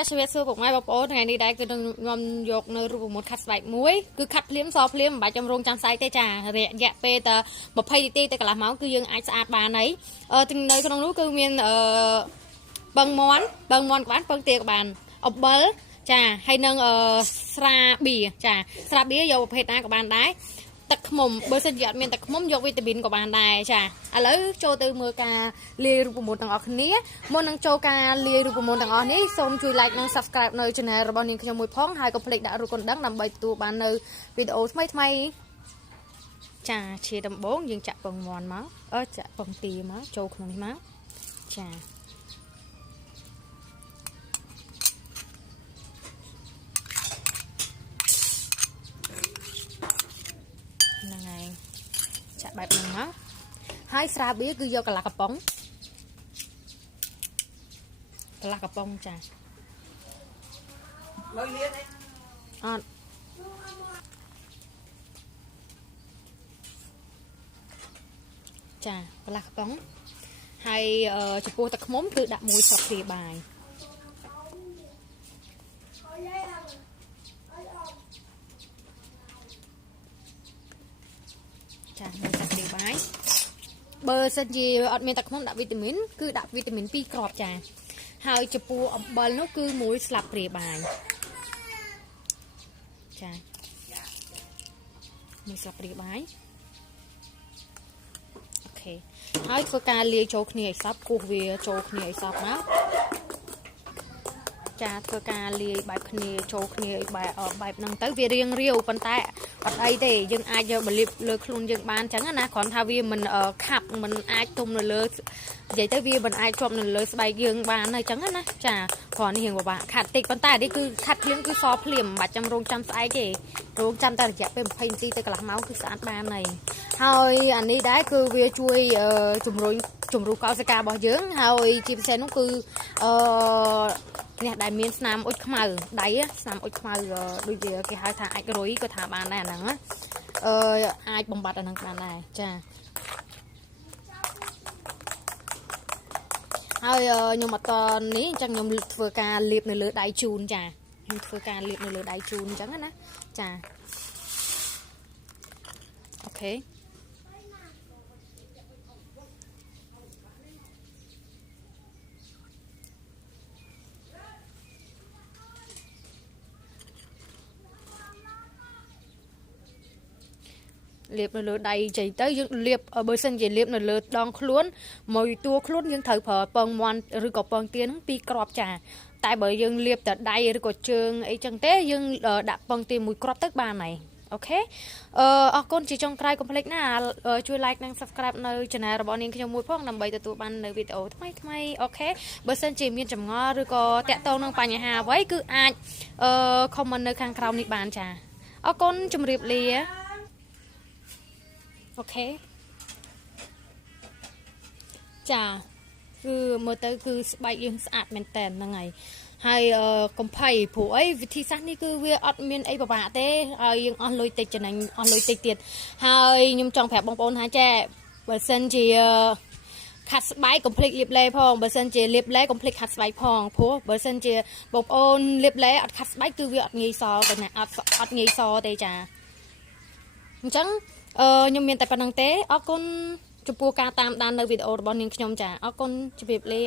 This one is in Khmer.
តែชีวิตសួរពុកម៉ែបងប្អូនថ្ងៃនេះដែរគឺនឹងខ្ញុំយកនៅរូបមន្តខាត់ស្បែកមួយគឺខាត់ភ្លាមសភ្លាមមិនបាច់ចាំរងចាំស្អែកទេចារយៈពេលតែ20នាទីទៅកន្លះម៉ោងគឺយើងអាចស្អាតបានហើយនៅក្នុងនោះគឺមានបឹងមាន់ក្បានពងទាក្បានអំបិលចាហើយនឹងស្រាបៀចាស្រាបៀយកប្រភេទណាក៏បានដែរទឹកឃ្មុំបើសិនជាអត់មានទឹកឃ្មុំយកវីតាមីនក៏បានដែរចាឥឡូវចូលទៅមើលការលាយរូបមន្តទាំងអស់គ្នាមុននឹងចូលការលាយរូបមន្តទាំងអស់នេះសូមជួយ like និង subscribe នៅ channel របស់នាងខ្ញុំមួយផងហើយកុំភ្លេចដាក់រូបកណ្ដឹងដើម្បីទទួលបាននៅវីដេអូថ្មីចាជាដំបូងយើងចាក់ពងមាន់មកចាក់ពងទាមកចូលក្នុងនេះមកចាហ្នឹងហើយចាក់បែបហ្នឹងមកហើយស្រាបៀរគឺយកកន្លះកំប៉ុងចាលើលៀនអត់ចាកន្លះកំប៉ុងហើយចំពោះទឹកឃ្មុំគឺដាក់មួយស្លាបព្រាបាយចាមួយស្លាបព្រាបាយបើសិនជាអត់មានទឹកឃ្មុំដាក់វីតាមីនគឺដាក់វីតាមីន2គ្រាប់ចាហើយចំពោះអំបិលនោះគឺមួយស្លាបព្រាបាយចាមួយស្លាបព្រាបាយអូខេហើយធ្វើការលាយចូលគ្នាឲ្យសព្វគោះវាចូលគ្នាឲ្យសព្វមកចាធ្វើការលាយបែបគ្នាចូលគ្នាឲ្យបែបហ្នឹងទៅវារៀងរាវប៉ុន្តែអត់អីទេយើងអាចយកបលៀបលើខ្លួនយើងបានអញ្ចឹងណាគ្រាន់ថាវាមិនខាប់មិនអាចទុំនៅលើនិយាយទៅវាមិនអាចជាប់នៅលើស្បែកយើងបានហើយអញ្ចឹងណាចាគ្រាន់នេះរៀងពិបាកខាត់តិចប៉ុន្តែនេះគឺខាត់ភ្លាមគឺសភ្លាមមិនបាច់ចាំរងចាំស្អែកទេរងចាំតែរយៈពេល20នាទីទៅកន្លះម៉ោងគឺស្អាតបានហើយអានេះដែរគឺវាជួយជំរុះកោសិការបស់យើងហើយជាពិសេសនោះគឺអ្នកដែលមានស្នាមអុចខ្មៅដៃស្នាមអុចខ្មៅដូចជាគេហៅថាអាចរុយក៏ថាបានដែរអាហ្នឹងអាចបំបត្តិអាហ្នឹងបានដែរចាហើយខ្ញុំអត់តនេះអញ្ចឹងខ្ញុំធ្វើការលាបនៅលើដៃជូនចាខ្ញុំធ្វើការលាបនៅលើដៃជូនអញ្ចឹងណាចាអូខេលាបនៅលើដៃចៃទៅយើងលាបបើសិនជាលាបនៅលើដងខ្លួនមួយតួខ្លួនយើងត្រូវប្រើពងមាន់ឬក៏ពងទាហ្នឹង2គ្រាប់ចាតែបើយើងលាបតែដៃឬក៏ជើងអីចឹងទេយើងដាក់ពងទាមួយគ្រាប់ទៅបានហើយអូខេអរគុណជាចុងក្រោយកុំភ្លេចណាជួយ like និង subscribe នៅ channel របស់នាងខ្ញុំមួយផងដើម្បីទទួលបាននៅវីដេអូថ្មីអូខេបើសិនជាមានចម្ងល់ឬក៏តាក់ទងនឹងបញ្ហាអ្វីគឺអាច comment នៅខាងក្រោមនេះបានចាអរគុណជម្រាបលាអូខេចាគឺមើលទៅគឺស្បែកយើងស្អាតមែនតើហ្នឹងហើយកុំភ័យព្រោះអីវិធីសាស្ត្រនេះគឺវាអត់មានអីពិបាកទេហើយយើងអស់លុយតិចចំណេញអស់លុយតិចទៀតហើយខ្ញុំចង់ប្រាប់បងប្អូនថាចាបើសិនជាខាត់ស្បែកកុំភ្លេចលាបឡេផងបើសិនជាលាបឡេកុំភ្លេចខាត់ស្បែកផងព្រោះបើសិនជាបងប្អូនលាបឡេអត់ខាត់ស្បែកគឺវាអត់ងាយសទេណាអត់ងាយសទេចាអញ្ចឹងខ្ញុំមានតែប៉ុណ្្នឹងទេអរគុណចំពោះការតាមដាននៅវីដេអូរបស់នាងខ្ញុំចាអរគុណជម្រាបលា